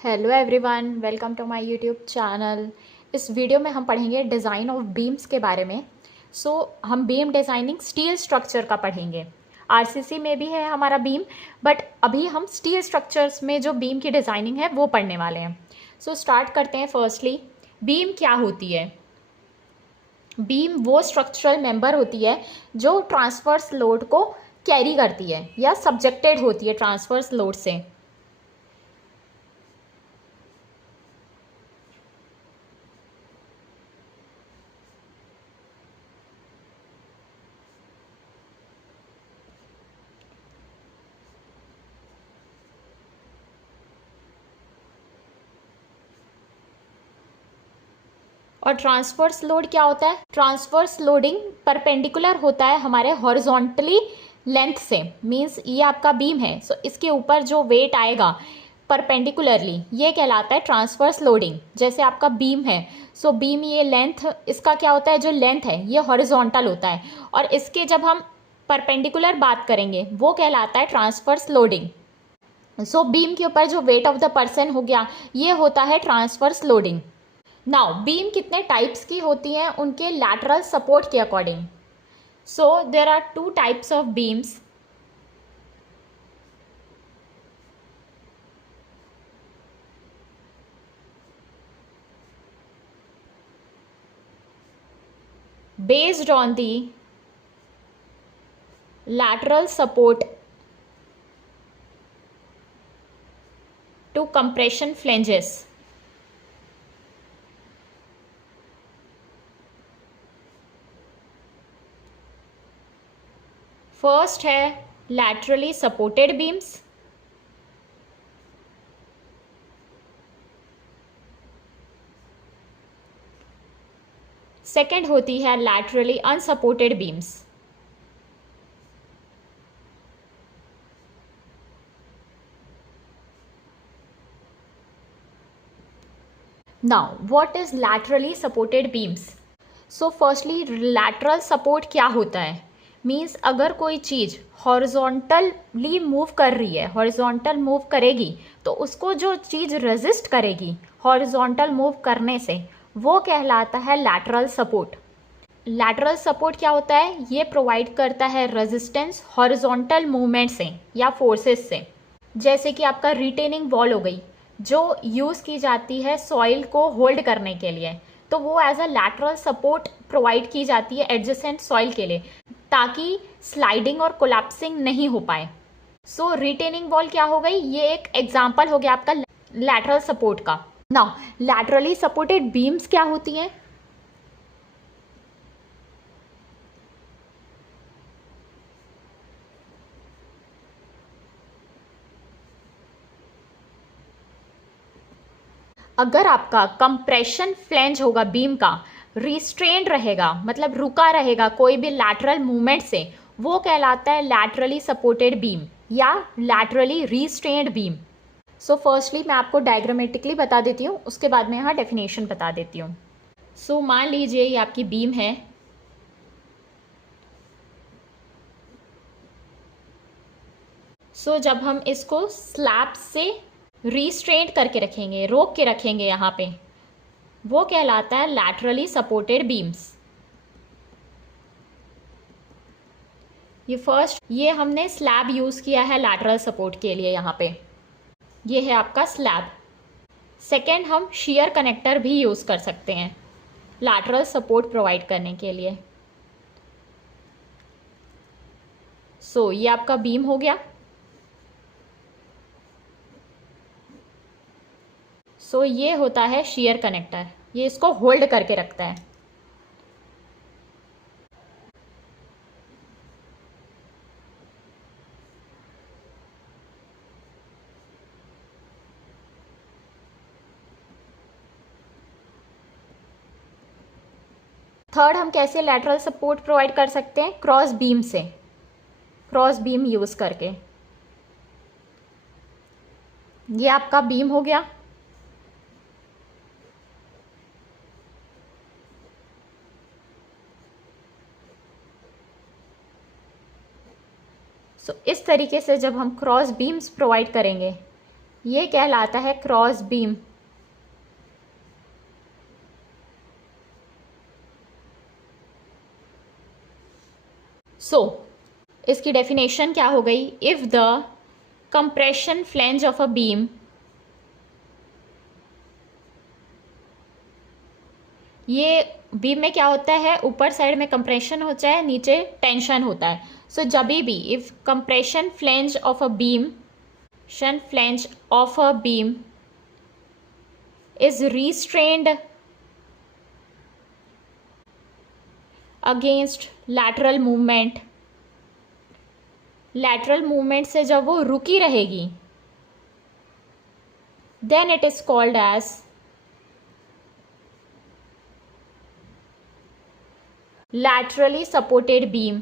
Hello everyone, welcome to my YouTube channel. इस video में हम पढ़ेंगे डिज़ाइन ऑफ बीम्स के बारे में। हम बीम डिज़ाइनिंग स्टील स्ट्रक्चर का पढ़ेंगे। आरसीसी में भी है हमारा बीम, बट अभी हम स्टील स्ट्रक्चर्स में जो बीम की डिज़ाइनिंग है वो पढ़ने वाले हैं। स्टार्ट करते हैं। फर्स्टली, बीम क्या होती है? बीम वो स्ट्रक्चरल मेंबर होती है जो ट्रांसवर्स लोड को कैरी करती है या सब्जेक्टेड होती है ट्रांसवर्स लोड से। और ट्रांसवर्स लोड क्या होता है? ट्रांसवर्स लोडिंग परपेंडिकुलर होता है हमारे हॉरिजॉन्टली लेंथ से। मींस ये आपका बीम है, सो इसके ऊपर जो वेट आएगा परपेंडिकुलरली, ये कहलाता है ट्रांसवर्स लोडिंग। जैसे आपका बीम है, सो बीम ये लेंथ, इसका क्या होता है, जो लेंथ है ये हॉरिजॉन्टल होता है, और इसके जब हम परपेंडिकुलर बात करेंगे वो कहलाता है ट्रांसवर्स लोडिंग। बीम के ऊपर जो वेट ऑफ द पर्सन हो गया, ये होता है ट्रांसवर्स लोडिंग। नाउ बीम कितने टाइप्स की होती हैं उनके लैटरल सपोर्ट के according. There are two types of beams. Based on the lateral support to compression flanges. First है laterally supported beams, सेकेंड होती है laterally unsupported beams. Now what is laterally supported beams? Firstly lateral support क्या होता है? Means अगर कोई चीज़ horizontally move कर रही है, हॉरिजॉन्टल मूव करेगी, तो उसको जो चीज़ रेजिस्ट करेगी हॉरिजॉन्टल मूव करने से, वो कहलाता है लैटरल सपोर्ट। लैटरल सपोर्ट क्या होता है? ये प्रोवाइड करता है रेजिस्टेंस हॉरिजॉन्टल मूवमेंट से या फोर्सेस से। जैसे कि आपका रिटेनिंग वॉल हो गई, जो यूज़ की जाती है सॉइल को होल्ड करने के लिए, तो वो as a lateral support provide की जाती है एडजेसेंट सॉइल के लिए, ताकि स्लाइडिंग और कोलैप्सिंग नहीं हो पाए। रिटेनिंग वॉल क्या हो गई? ये एक एग्जांपल हो गया आपका लैटरल सपोर्ट का। नाउ लैटरली सपोर्टेड बीम्स क्या होती हैं? अगर आपका कंप्रेशन फ्लैंज होगा बीम का, रिस्ट्रेंड रहेगा, मतलब रुका रहेगा कोई भी लैटरल मूवमेंट से, वो कहलाता है लैटरली सपोर्टेड बीम या लैटरली रिस्ट्रेंड बीम। फर्स्टली मैं आपको डायग्रामेटिकली बता देती हूँ, उसके बाद में यहाँ डेफिनेशन बता देती हूँ। मान लीजिए ये आपकी बीम है। जब हम इसको स्लैब से रिस्ट्रेंड करके रखेंगे, रोक के रखेंगे यहाँ पे, वो कहलाता है लैटरली सपोर्टेड बीम्स। ये हमने स्लैब यूज़ किया है लैटरल सपोर्ट के लिए। यहाँ पे ये है आपका स्लैब। सेकेंड, हम शेयर कनेक्टर भी यूज़ कर सकते हैं लैटरल सपोर्ट प्रोवाइड करने के लिए। ये आपका बीम हो गया। ये होता है शेयर कनेक्टर, ये इसको होल्ड करके रखता है। थर्ड, हम कैसे लैटरल सपोर्ट प्रोवाइड कर सकते हैं? क्रॉस बीम से, क्रॉस बीम यूज़ करके। ये आपका बीम हो गया। इस तरीके से जब हम क्रॉस बीम्स प्रोवाइड करेंगे ये कहलाता है क्रॉस बीम। सो इसकी डेफिनेशन क्या हो गई? If the compression flange of a beam, ये बीम में क्या होता है, ऊपर साइड में कंप्रेशन होता है, नीचे टेंशन होता है। सो जब भी if compression flange of a beam, flange of a beam is restrained against lateral movement, lateral movement से जब वो रुकी रहेगी, then it is called as laterally supported beam।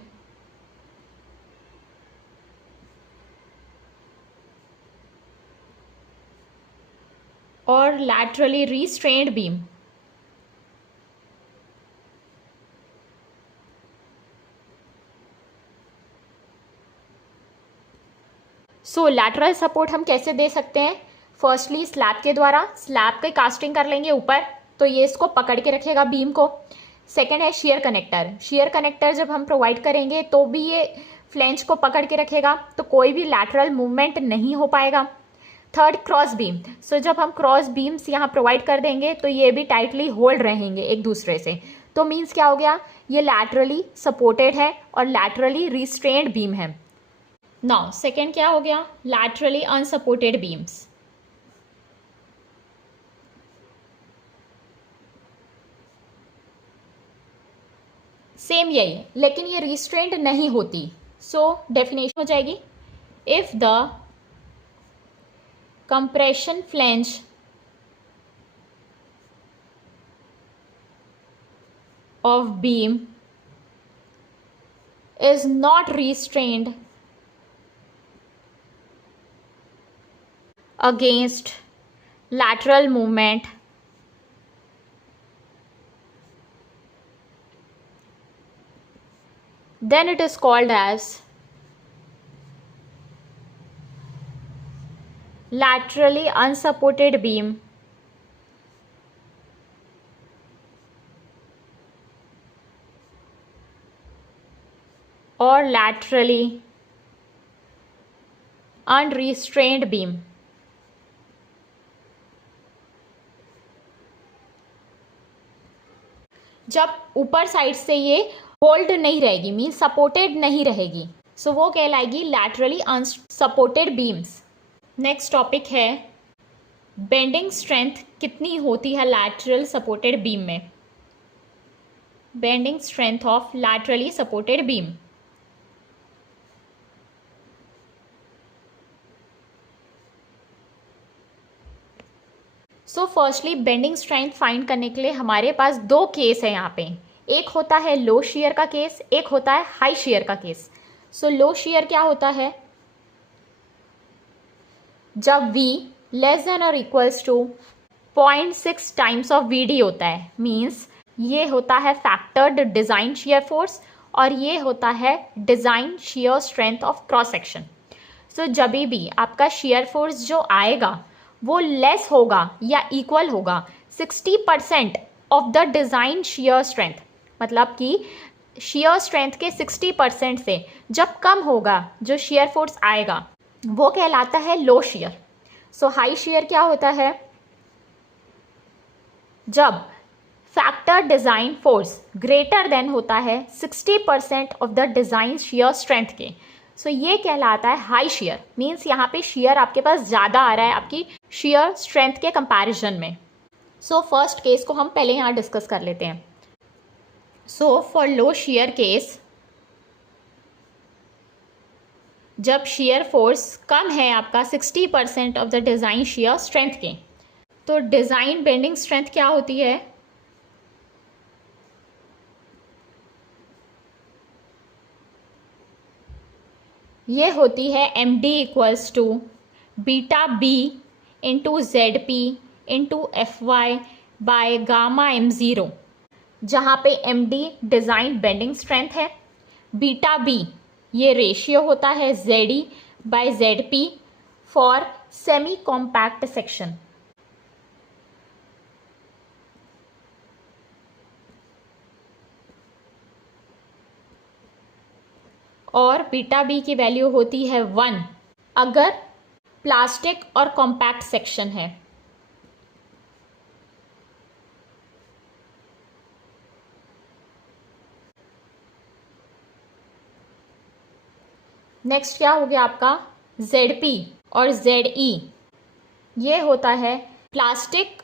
और laterally restrained beam। So lateral support हम कैसे दे सकते हैं? फर्स्टली स्लैब के द्वारा, स्लैब की कास्टिंग कर लेंगे ऊपर, तो ये इसको पकड़ के रखेगा बीम को। सेकेंड है शेयर कनेक्टर। शेयर कनेक्टर जब हम प्रोवाइड करेंगे तो भी ये फ्लेंज को पकड़ के रखेगा, तो कोई भी लैटरल मूवमेंट नहीं हो पाएगा। Third cross beam. सो जब हम क्रॉस बीम्स यहाँ प्रोवाइड कर देंगे तो ये भी टाइटली होल्ड रहेंगे एक दूसरे से, तो मीन्स क्या हो गया, ये लैटरली सपोर्टेड है और लैटरली रिस्ट्रेन्ड बीम है। नाउ सेकेंड क्या हो गया? Laterally unsupported beams. सेम यही, लेकिन ये रिस्ट्रेंड नहीं होती। सो डेफिनेशन हो जाएगी, if the compression flange of beam is not restrained against lateral movement, then it is called as laterally unsupported beam or laterally unrestrained beam। जब ऊपर side से ये होल्ड नहीं रहेगी, मीन सपोर्टेड नहीं रहेगी, सो वो कहलाएगी laterally unsupported beams. Next topic है बेंडिंग स्ट्रेंथ कितनी होती है लैटरल सपोर्टेड बीम में। Bending strength of laterally supported beam. So firstly bending strength find करने के लिए हमारे पास दो केस है यहाँ पे। एक होता है लो शेयर का केस, एक होता है हाई शेयर का केस। सो लो शेयर क्या होता है? जब V less than or equals to 0.6 times of VD होता है, मीन्स ये होता है फैक्टर्ड डिजाइन शेयर फोर्स और ये होता है design shear strength of cross section. So जब भी आपका शेयर फोर्स जो आएगा वो लेस होगा या इक्वल होगा 60% of the design shear strength, मतलब कि शेयर स्ट्रेंथ के 60% से जब कम होगा जो शेयर फोर्स आएगा वो कहलाता है लो शेयर। सो हाई शेयर क्या होता है? जब factor design force greater than होता है 60% of the design shear strength के, सो ये कहलाता है हाई शेयर। मीन्स यहाँ पे शेयर आपके पास ज़्यादा आ रहा है आपकी शेयर स्ट्रेंथ के कंपैरिजन में। सो फर्स्ट केस को हम पहले यहाँ डिस्कस कर लेते हैं। So for low share case, जब शेयर फोर्स कम है आपका 60% of the design shear strength के, तो डिज़ाइन बेंडिंग स्ट्रेंथ क्या होती है? ये होती है MD equals to beta B into ZP into FY by gamma M0, जहाँ पे MD डिज़ाइन बेंडिंग स्ट्रेंथ है, बीटा B ये रेशियो होता है ZE by ZP for semi compact section. और बीटा बी की वैल्यू होती है 1 अगर प्लास्टिक और कॉम्पैक्ट सेक्शन है। नेक्स्ट क्या हो गया आपका ZP और ZE। ये होता है plastic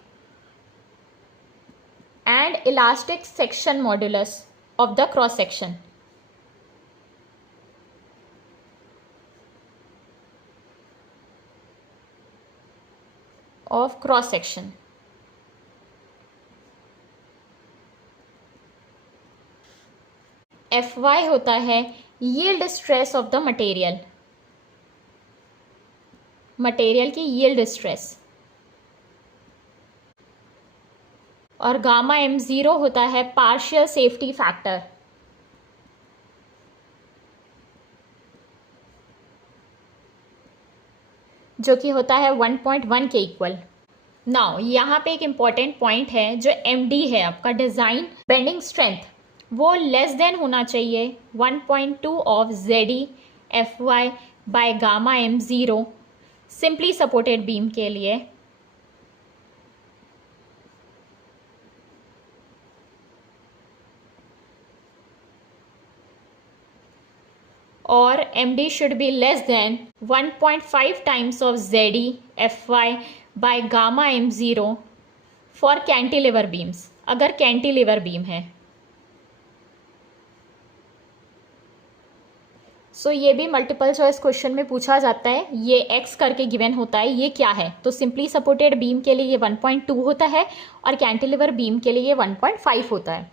and elastic section modulus of the cross section. Of cross section. FY होता है yield stress of the material, material की यील्ड स्ट्रेस। और गामा M0 होता है पार्शियल सेफ्टी फैक्टर, जो कि होता है 1.1 के इक्वल। नाउ यहाँ पे एक इम्पॉर्टेंट पॉइंट है, जो MD है आपका डिज़ाइन बेंडिंग स्ट्रेंथ, वो लेस देन होना चाहिए 1.2 of ZE FY by gamma M0 simply supported beam के लिए। और MD should be less than 1.5 times of ZE FY by gamma M0 for cantilever beams, अगर कैंटिलीवर बीम है। सो ये भी मल्टीपल चॉइस क्वेश्चन में पूछा जाता है। ये X करके गिवन होता है, ये क्या है? तो सिंपली सपोर्टेड बीम के लिए ये 1.2 होता है और कैंटिलीवर बीम के लिए ये 1.5 होता है।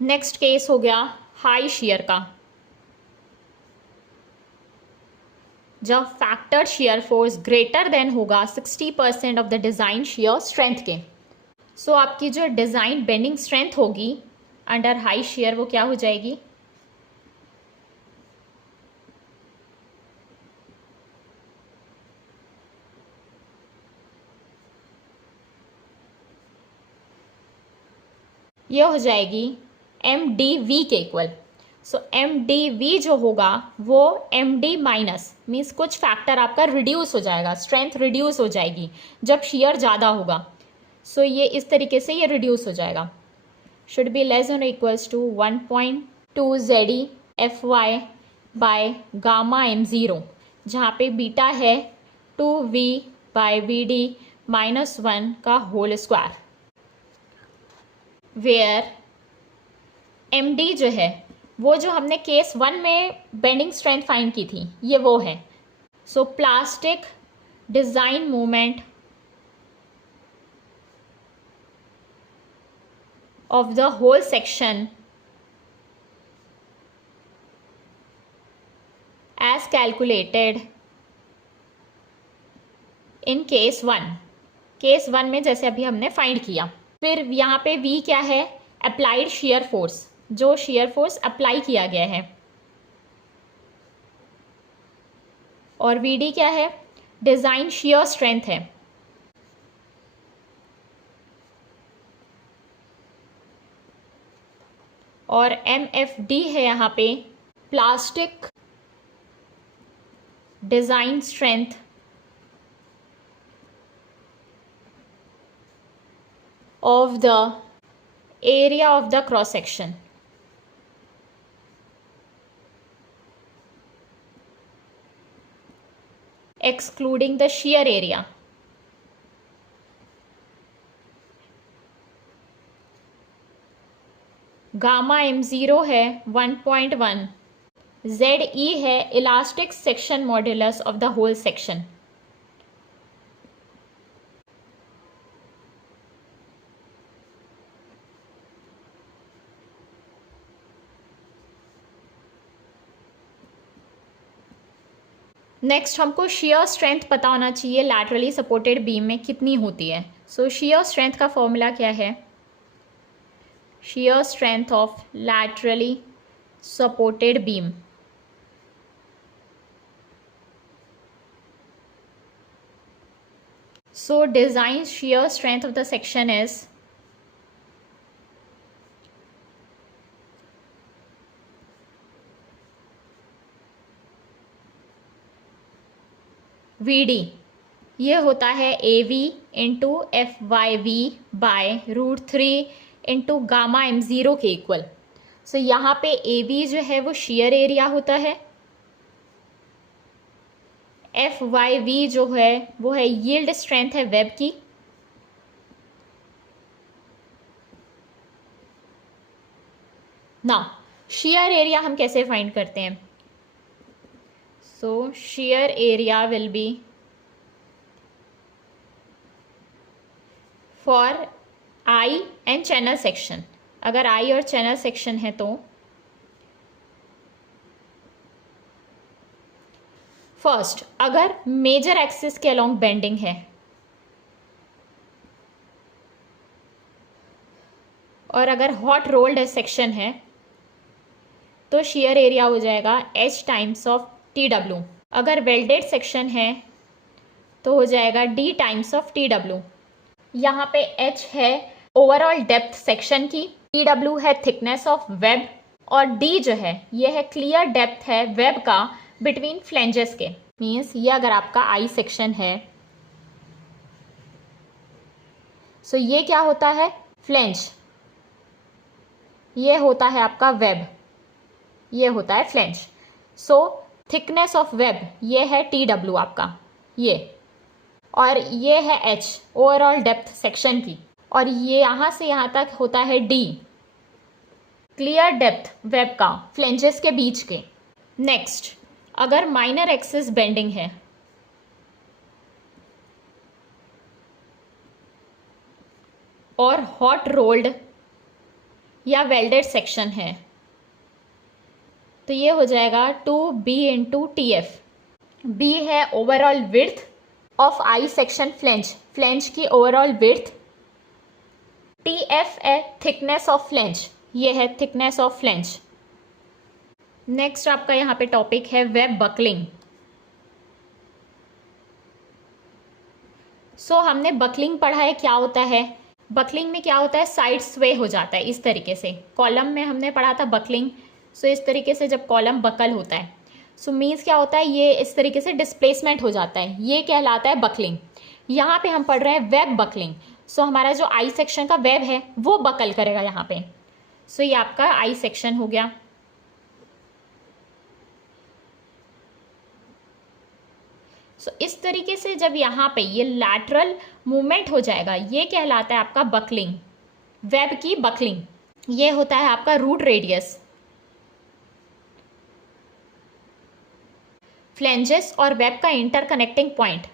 नेक्स्ट केस हो गया हाई शियर का, जब factor shear force greater than होगा 60% of the design shear strength के। सो आपकी जो डिज़ाइन बेंडिंग स्ट्रेंथ होगी अंडर हाई शियर, वो क्या हो जाएगी? ये हो जाएगी MDV के इक्वल। सो MDV जो होगा वो MD माइनस मीन्स कुछ फैक्टर आपका रिड्यूस हो जाएगा, स्ट्रेंथ रिड्यूस हो जाएगी जब शियर ज़्यादा होगा। सो ये इस तरीके से ये रिड्यूस हो जाएगा। Should be less or equals to 1.2 ZE FY by gamma M0, जहाँ पे बीटा है 2V बाय VD माइनस 1 का होल स्क्वायर, वेयर MD जो है वो जो हमने केस 1 में बेंडिंग स्ट्रेंथ फाइंड की थी, ये वो है। सो plastic design movement of the whole section as calculated in case 1। Case 1 में जैसे अभी हमने फाइंड किया। फिर यहाँ पे V क्या है? अप्लाइड शियर फोर्स, जो शियर फोर्स अप्लाई किया गया है। और VD क्या है? डिज़ाइन शियर स्ट्रेंथ है। और MFD है यहाँ पे plastic design strength of the area of the cross section, excluding the shear area. Gamma M0 है 1.1, ZE है elastic section modulus of the whole section. Next हमको शियर स्ट्रेंथ पता होना चाहिए लैटरली सपोर्टेड बीम में कितनी होती है। सो शियर स्ट्रेंथ का फॉर्मूला क्या है? shear strength of laterally supported beam . So design shear strength of the section is VD, ये होता है AV into FYV by √3 into gamma M0 के इक्वल। सो यहाँ पे AV जो है वो shear एरिया होता है, FYV जो है वो है यील्ड स्ट्रेंथ है वेब की, ना shear एरिया हम कैसे फाइंड करते हैं? सो shear area will be for I and channel section. अगर आई और चैनल सेक्शन है तो फर्स्ट, अगर मेजर एक्सिस के अलोंग बेंडिंग है और अगर हॉट रोल्ड सेक्शन है तो शेयर एरिया हो जाएगा H टाइम्स ऑफ TW। अगर वेल्डेड सेक्शन है तो हो जाएगा D टाइम्स ऑफ TW। यहाँ पे H है ओवरऑल डेप्थ सेक्शन की, TW है थिकनेस ऑफ वेब और D जो है ये है क्लियर डेप्थ है वेब का बिटवीन फ्लेंजेस के। मीन्स ये अगर आपका आई सेक्शन है सो ये क्या होता है? फ्लेंज। ये होता है आपका वेब, ये होता है flange. So thickness of web ये है TW आपका ये, और ये है H ओवरऑल डेप्थ सेक्शन की, और ये यहाँ से यहाँ तक होता है D क्लियर डेप्थ वेब का फ्लेंजेस के बीच के। नेक्स्ट, अगर माइनर एक्सिस बेंडिंग है और हॉट रोल्ड या वेल्डेड सेक्शन है तो ये हो जाएगा 2B इंटू TF। B है overall width of I section flange, flange की ओवरऑल विड्थ। TF है थिकनेस ऑफ फ्लेंज, ये है थिकनेस ऑफ फ्लेंज। नेक्स्ट आपका यहाँ पे टॉपिक है वेब बकलिंग। सो हमने बकलिंग पढ़ा है, क्या होता है? बकलिंग में क्या होता है? साइड स्वे हो जाता है इस तरीके से। कॉलम में हमने पढ़ा था बकलिंग। सो इस तरीके से जब कॉलम बकल होता है सो मीन्स क्या होता है? ये इस तरीके से डिस्प्लेसमेंट हो जाता है, ये कहलाता है बकलिंग। यहाँ पे हम पढ़ रहे हैं वेब बकलिंग। सो हमारा जो आई सेक्शन का वेब है वो बकल करेगा यहाँ पे। सो ये आपका आई सेक्शन हो गया। सो इस तरीके से जब यहाँ पे ये लैटरल मूवमेंट हो जाएगा ये कहलाता है आपका बकलिंग, वेब की बकलिंग। ये होता है आपका रूट रेडियस। फ्लेंजेस और वेब का interconnecting point.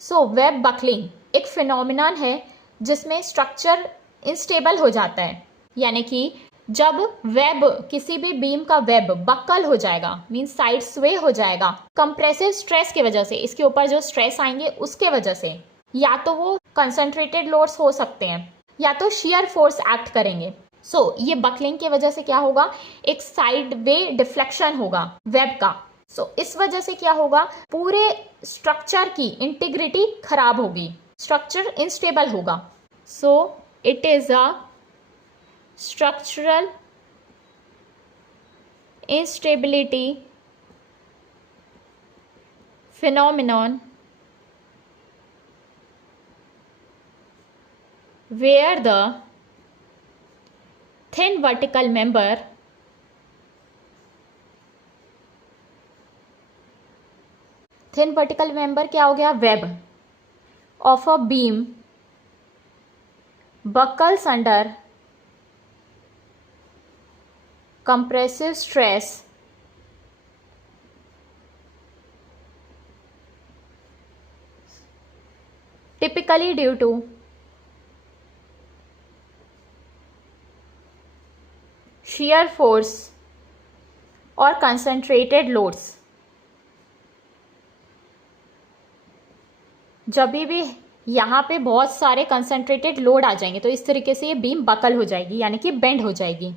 So web buckling एक फिनोमिनन है जिसमें स्ट्रक्चर इनस्टेबल हो जाता है, यानी कि जब वेब किसी भी बीम का वेब बकल हो जाएगा मीन्स साइड स्वे हो जाएगा कंप्रेसिव स्ट्रेस की वजह से, इसके ऊपर जो स्ट्रेस आएंगे उसके वजह से, या तो वो कंसंट्रेटेड लोड्स हो सकते हैं या तो शियर फोर्स एक्ट करेंगे। सो ये बकलिंग की वजह से क्या होगा? एक साइड वे डिफ्लेक्शन होगा वेब का। सो इस वजह से क्या होगा? पूरे स्ट्रक्चर की इंटीग्रिटी खराब होगी, स्ट्रक्चर इनस्टेबल होगा। सो it is a structural instability phenomenon where the thin vertical member क्या हो गया? Web of a beam buckles under compressive stress typically due to shear force और concentrated loads। जब भी यहाँ पे बहुत सारे कंसंट्रेटेड लोड आ जाएंगे तो इस तरीके से ये बीम बकल हो जाएगी, यानी कि बेंड हो जाएगी।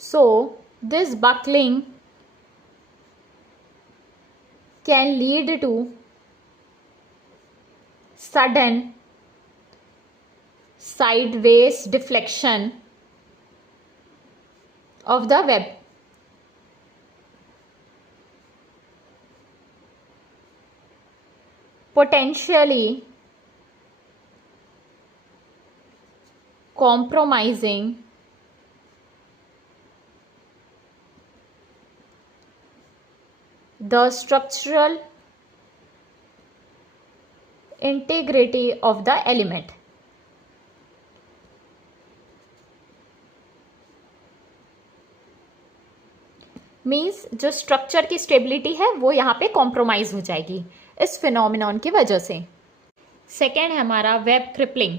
So this buckling can lead to sudden sideways deflection of the web. Potentially compromising the structural integrity of the element. Means जो स्ट्रक्चर की स्टेबिलिटी है वो यहाँ पे कॉम्प्रोमाइज हो जाएगी इस फिनोमिनॉन की वजह से। सेकेंड है हमारा web crippling.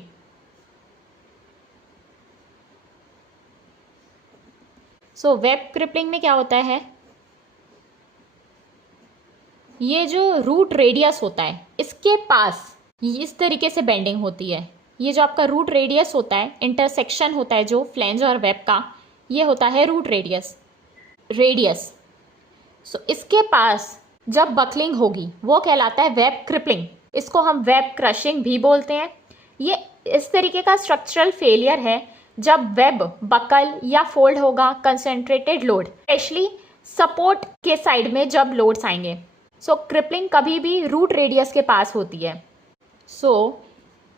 So web crippling में क्या होता है, ये जो रूट रेडियस होता है इसके पास इस तरीके से बेंडिंग होती है। ये जो आपका रूट रेडियस होता है, इंटरसेक्शन होता है जो फ्लेंज और वेब का, ये होता है रूट रेडियस। सो इसके पास जब बकलिंग होगी वो कहलाता है वेब क्रिपलिंग। इसको हम वेब क्रशिंग भी बोलते हैं। ये इस तरीके का स्ट्रक्चरल फेलियर है जब वेब बकल या फोल्ड होगा कंसंट्रेटेड लोड, स्पेशली सपोर्ट के साइड में जब लोड्स आएंगे। सो क्रिपलिंग कभी भी रूट रेडियस के पास होती है। So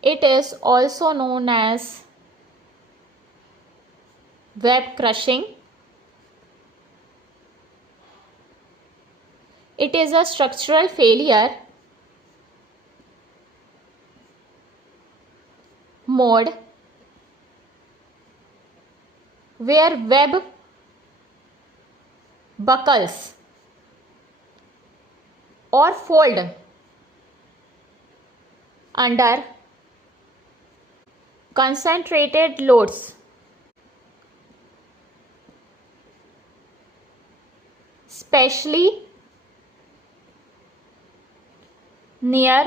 it is also known as web crushing. It is a structural failure mode where web buckles or fold under concentrated loads, especially near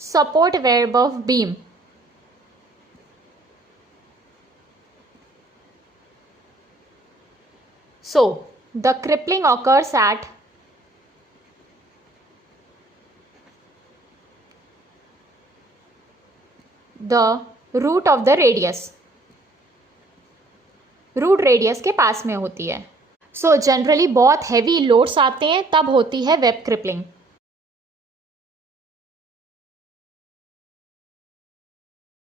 support web of beam. So the crippling occurs at the root of the radius. Root radius के पास में होती है। So generally बहुत heavy loads आते हैं तब होती है वेब क्रिपलिंग।